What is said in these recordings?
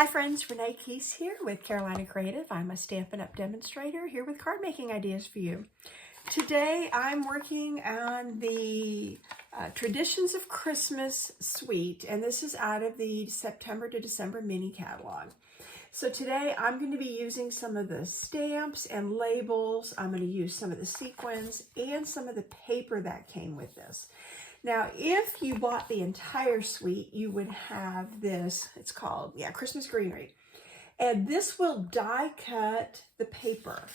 Hi friends, Renee Keese here with Carolina Creative. I'm a Stampin' Up! Demonstrator here with card making ideas for you. Today I'm working on the Traditions of Christmas suite, and this is out of the September to December mini catalog. So today I'm going to be using some of the stamps and labels. I'm going to use some of the sequins and some of the paper that came with this. Now, if you bought the entire suite, you would have this, it's called, Christmas Greenery. And this will die cut the paper.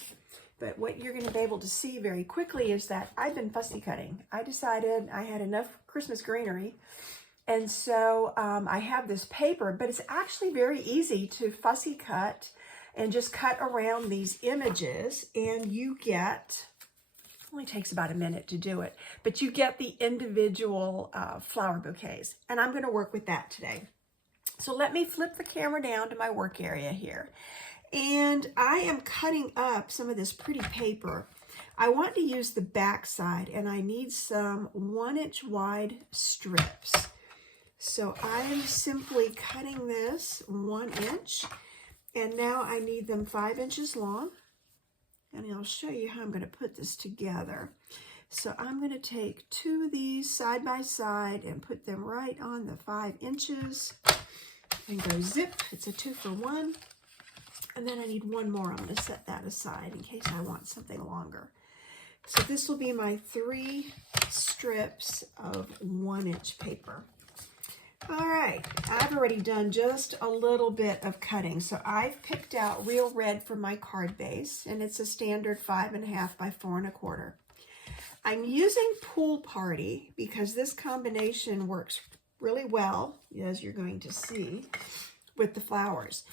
But what you're going to be able to see very quickly is that I've been fussy cutting. I decided I had enough Christmas greenery. And so I have this paper, but it's actually very easy to fussy cut and just cut around these images, and you get, only takes about a minute to do it, but you get the individual flower bouquets, and I'm going to work with that today. So let me flip the camera down to my work area here, and I am cutting up some of this pretty paper. I want to use the back side, and I need some 1-inch wide strips. So I'm simply cutting this 1 inch, and now I need them 5 inches long. And I'll show you how I'm going to put this together. So I'm going to take 2 of these side by side and put them right on the 5 inches and go zip. It's a 2-for-1. And then I need one more. I'm going to set that aside in case I want something longer. So this will be my 3 strips of 1-inch paper. All right, I've already done just a little bit of cutting. So I've picked out real red for my card base, and it's a standard 5.5 by 4.25. I'm using Pool Party because this combination works really well, as you're going to see, with the flowers.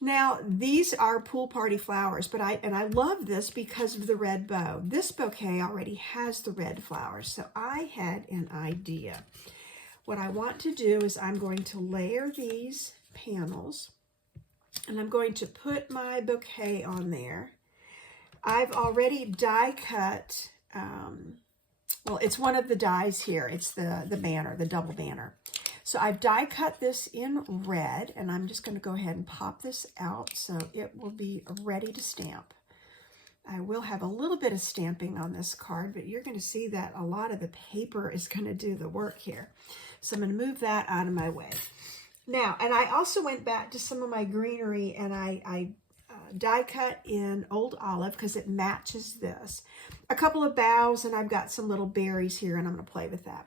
Now, these are Pool Party flowers, but I love this because of the red bow. This bouquet already has the red flowers, so I had an idea. What I want to do is I'm going to layer these panels, and I'm going to put my bouquet on there. I've already die cut, well, it's one of the dies here. It's the banner, the double banner. So I've die cut this in red, and I'm just going to go ahead and pop this out so it will be ready to stamp. I will have a little bit of stamping on this card, but you're going to see that a lot of the paper is going to do the work here. So I'm going to move that out of my way. Now, and I also went back to some of my greenery, and I die cut in Old Olive because it matches this. A couple of boughs, and I've got some little berries here, and I'm going to play with that.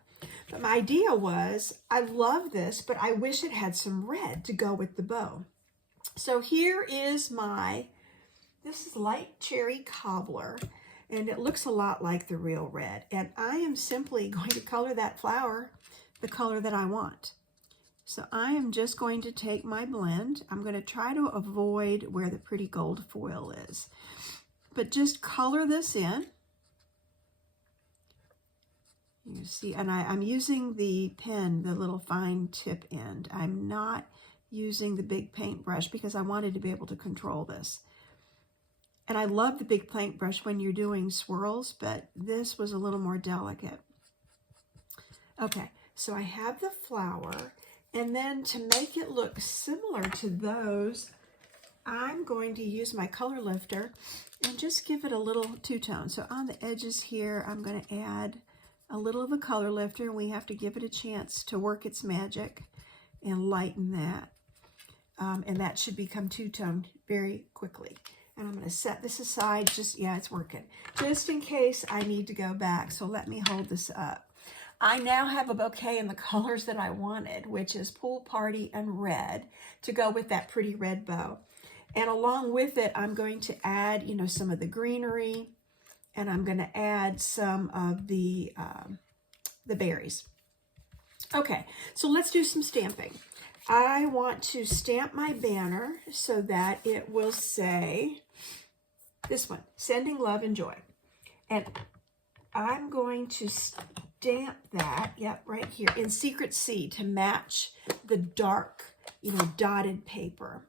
But my idea was, I love this, but I wish it had some red to go with the bow. So here is this is light cherry cobbler, and it looks a lot like the real red. And I am simply going to color that flower the color that I want. So I am just going to take my blend. I'm going to try to avoid where the pretty gold foil is, but just color this in. You see, and I'm using the pen, the little fine tip end. I'm not using the big paintbrush because I wanted to be able to control this. And I love the big paintbrush when you're doing swirls, but this was a little more delicate. Okay, so I have the flower, and then to make it look similar to those, I'm going to use my color lifter and just give it a little two-tone. So on the edges here, I'm going to add a little of a color lifter, and we have to give it a chance to work its magic and lighten that. And that should become two-tone very quickly. And I'm going to set this aside, it's working, just in case I need to go back. So let me hold this up. I now have a bouquet in the colors that I wanted, which is Pool Party and red, to go with that pretty red bow. And along with it, I'm going to add, some of the greenery, and I'm going to add some of the berries. Okay, so let's do some stamping. I want to stamp my banner so that it will say, this one, Sending Love and Joy. And I'm going to stamp that, right here, in Secret C to match the dark, dotted paper.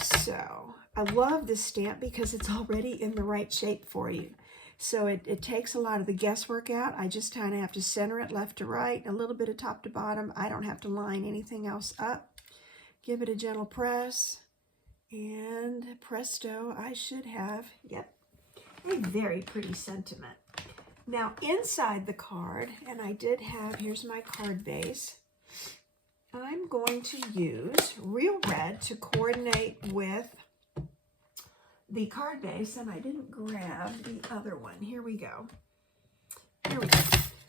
So I love this stamp because it's already in the right shape for you. So it takes a lot of the guesswork out. I just kind of have to center it left to right, a little bit of top to bottom. I don't have to line anything else up. give it a gentle press, and presto, I should have, yep, a very pretty sentiment. Now inside the card, and I did have, here's my card base, I'm going to use real red to coordinate with the card base, and I didn't grab the other one. Here we go. Here we go.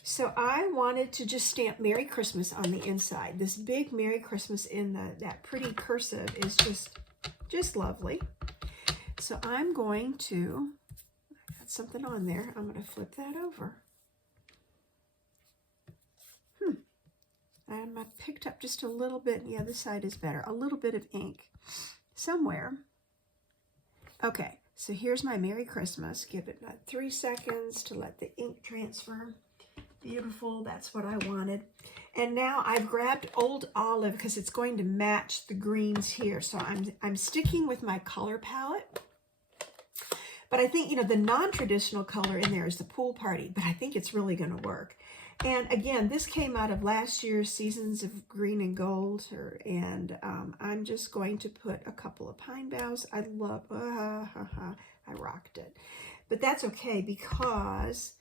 So I wanted to just stamp Merry Christmas on the inside. This big Merry Christmas in that pretty cursive is just lovely. So I'm going to, I got something on there. I'm going to flip that over. And I picked up just a little bit. Yeah, this side is better. A little bit of ink somewhere. Okay, so here's my Merry Christmas. Give it about 3 seconds to let the ink transfer. Beautiful, that's what I wanted. And now I've grabbed Old Olive because it's going to match the greens here. So I'm sticking with my color palette. But I think, you know, the non-traditional color in there is the Pool Party, but I think it's really going to work. And again, this came out of last year's Seasons of Green and Gold, and I'm just going to put a couple of pine boughs. I love, I rocked it. But that's okay because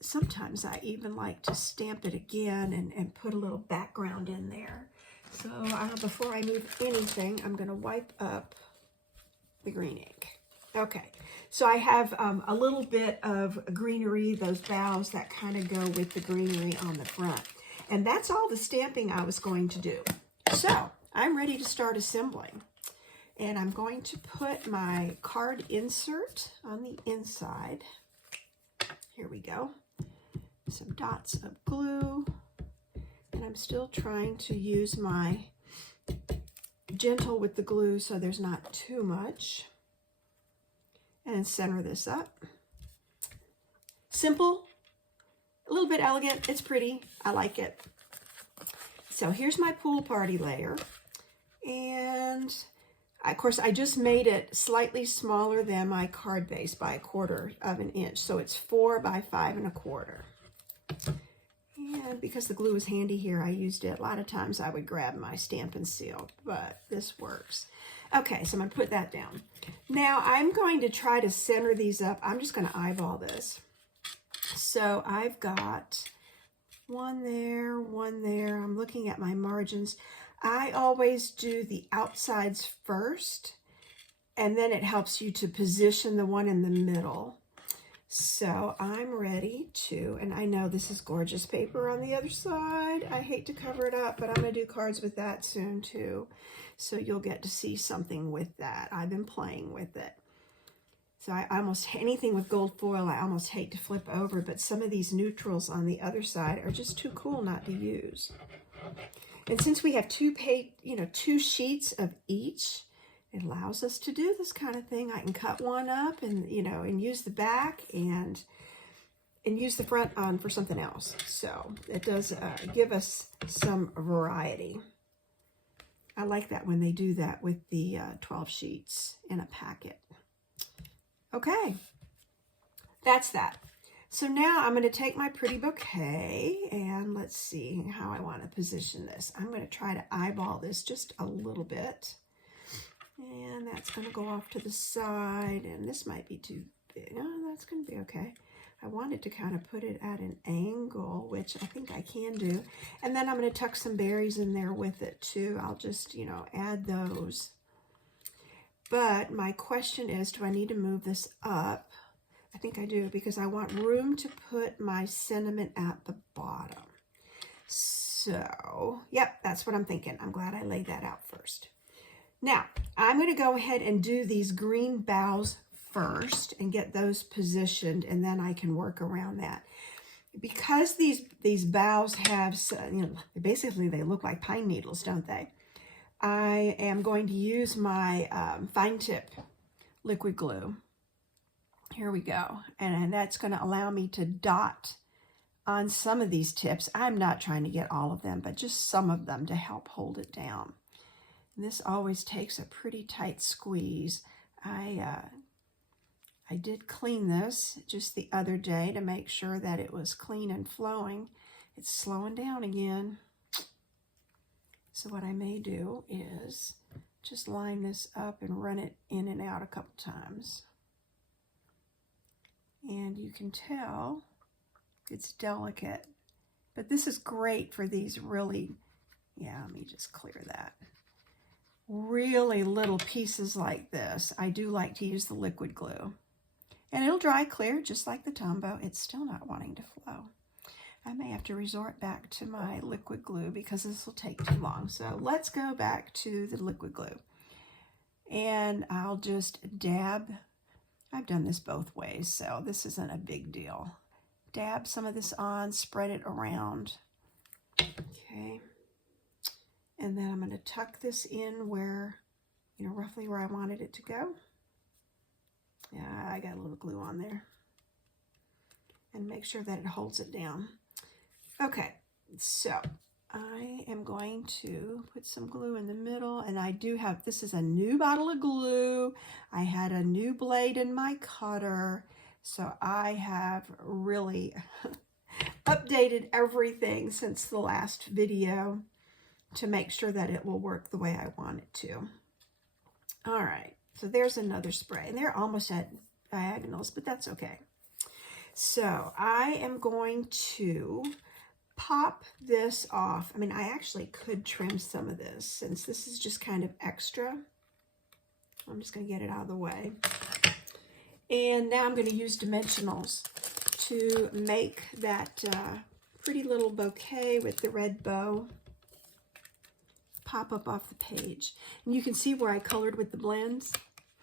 sometimes I even like to stamp it again and put a little background in there. So before I move anything, I'm going to wipe up the green ink. Okay, so I have a little bit of greenery, those boughs that kind of go with the greenery on the front. And that's all the stamping I was going to do. So I'm ready to start assembling. And I'm going to put my card insert on the inside. Here we go. Some dots of glue. And I'm still trying to use my gentle with the glue so there's not too much. And center this up. Simple, a little bit elegant. It's pretty. I like it. So here's my Pool Party layer. And of course, I just made it slightly smaller than my card base by 1/4 of an inch. So it's 4 by 5 1/4. And because the glue is handy here, I used it. A lot of times I would grab my stamp and seal, but this works. Okay, so I'm going to put that down. Now I'm going to try to center these up. I'm just going to eyeball this. So I've got one there, one there. I'm looking at my margins. I always do the outsides first, and then it helps you to position the one in the middle. So I'm ready to, and I know this is gorgeous paper on the other side. I hate to cover it up, but I'm going to do cards with that soon too. So you'll get to see something with that. I've been playing with it. So I almost, anything with gold foil, I almost hate to flip over, but some of these neutrals on the other side are just too cool not to use. And since we have two sheets of each, it allows us to do this kind of thing. I can cut one up and, and use the back and use the front on for something else. So it does give us some variety. I like that when they do that with the 12 sheets in a packet. Okay, that's that. So now I'm going to take my pretty bouquet and let's see how I want to position this. I'm going to try to eyeball this just a little bit. And that's going to go off to the side, and this might be too big. No, that's going to be okay. I wanted to kind of put it at an angle, which I think I can do. And then I'm going to tuck some berries in there with it too. I'll just, add those. But my question is, do I need to move this up? I think I do, because I want room to put my cinnamon at the bottom. So, yep, that's what I'm thinking. I'm glad I laid that out first. Now, I'm going to go ahead and do these green boughs first and get those positioned, and then I can work around that. Because these boughs have, basically they look like pine needles, don't they? I am going to use my fine tip liquid glue. Here we go. And that's going to allow me to dot on some of these tips. I'm not trying to get all of them, but just some of them to help hold it down. And this always takes a pretty tight squeeze. I did clean this just the other day to make sure that it was clean and flowing. It's slowing down again. So what I may do is just line this up and run it in and out a couple times. And you can tell it's delicate, but this is great for these really, yeah, let me just clear that. Really little pieces like this. I do like to use the liquid glue. And it'll dry clear just like the Tombow. It's still not wanting to flow. I may have to resort back to my liquid glue because this will take too long. So let's go back to the liquid glue. And I'll just dab. I've done this both ways, so this isn't a big deal. Dab some of this on, spread it around. Okay. And then I'm going to tuck this in where, roughly where I wanted it to go. Yeah, I got a little glue on there. And make sure that it holds it down. Okay, so I am going to put some glue in the middle, and I do have, this is a new bottle of glue. I had a new blade in my cutter, so I have really updated everything since the last video to make sure that it will work the way I want it to. All right, so there's another spray, and they're almost at diagonals, but that's okay. So I am going to pop this off. I mean, I actually could trim some of this since this is just kind of extra. I'm just going to get it out of the way. And now I'm going to use dimensionals to make that pretty little bouquet with the red bow pop up off the page. And you can see where I colored with the blends.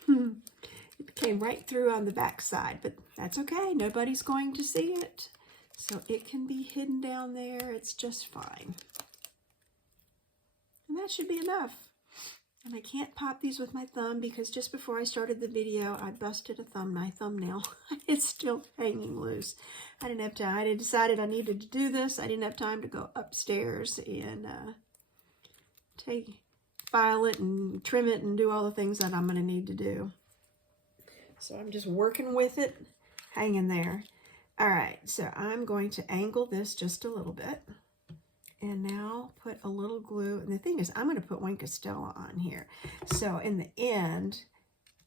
It came right through on the back side, but that's okay. Nobody's going to see it. So it can be hidden down there. It's just fine. And that should be enough. And I can't pop these with my thumb because just before I started the video, I busted my thumbnail. It's still hanging loose. I didn't have time. I decided I needed to do this. I didn't have time to go upstairs and file it and trim it and do all the things that I'm going to need to do. So I'm just working with it, hanging there. All right, so I'm going to angle this just a little bit and now put a little glue. And the thing is, I'm going to put Wink of Stella on here. So in the end,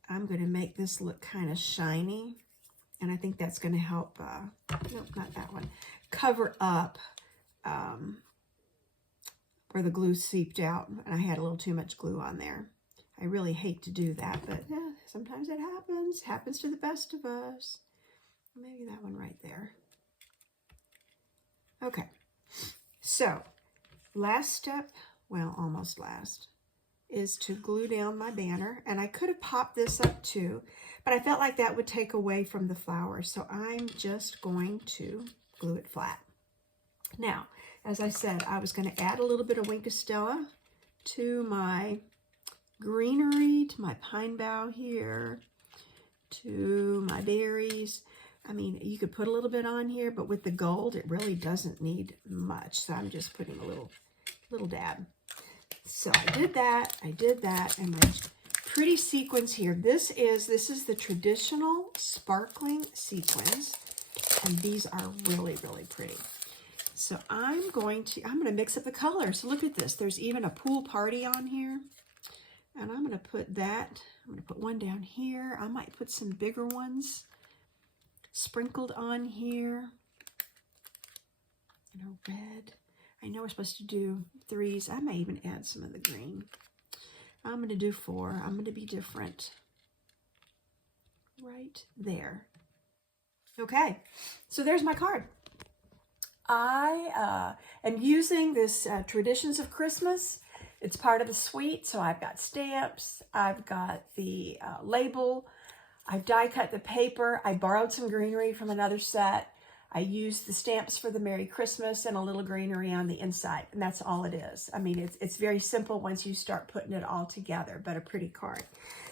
I'm going to make this look kind of shiny. And I think that's going to help, nope, not that one, cover up where the glue seeped out. And I had a little too much glue on there. I really hate to do that, but yeah, sometimes it happens. Happens to the best of us. Maybe that one right there. Okay, so last step, well, almost last, is to glue down my banner. And I could have popped this up too, but I felt like that would take away from the flower. So I'm just going to glue it flat. Now, as I said, I was going to add a little bit of Wink of Stella to my greenery, to my pine bough here, to my berries. I mean, you could put a little bit on here, but with the gold, it really doesn't need much. So I'm just putting a little dab. So I did that, and my pretty sequins here. This is the traditional sparkling sequins, and these are really, really pretty. So I'm going to mix up the colors. So look at this. There's even a pool party on here. And I'm going to put that, I'm going to put one down here. I might put some bigger ones sprinkled on here. Red. I know we're supposed to do 3s. I may even add some of the green. I'm going to do 4. I'm going to be different. Right there. Okay, so there's my card. I am using this Traditions of Christmas. It's part of the suite, so I've got stamps, I've got the label, I've die cut the paper, I borrowed some greenery from another set, I used the stamps for the Merry Christmas and a little greenery on the inside, and that's all it is. I mean, it's very simple once you start putting it all together, but a pretty card.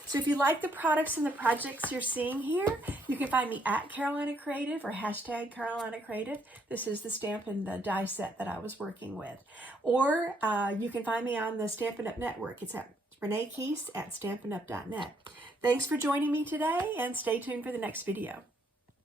So if you like the products and the projects you're seeing here, you can find me at Carolina Creative or hashtag Carolina Creative. This is the stamp and the die set that I was working with. Or you can find me on the Stampin' Up! Network. It's at Renee Keese at stampinup.net. Thanks for joining me today, and stay tuned for the next video.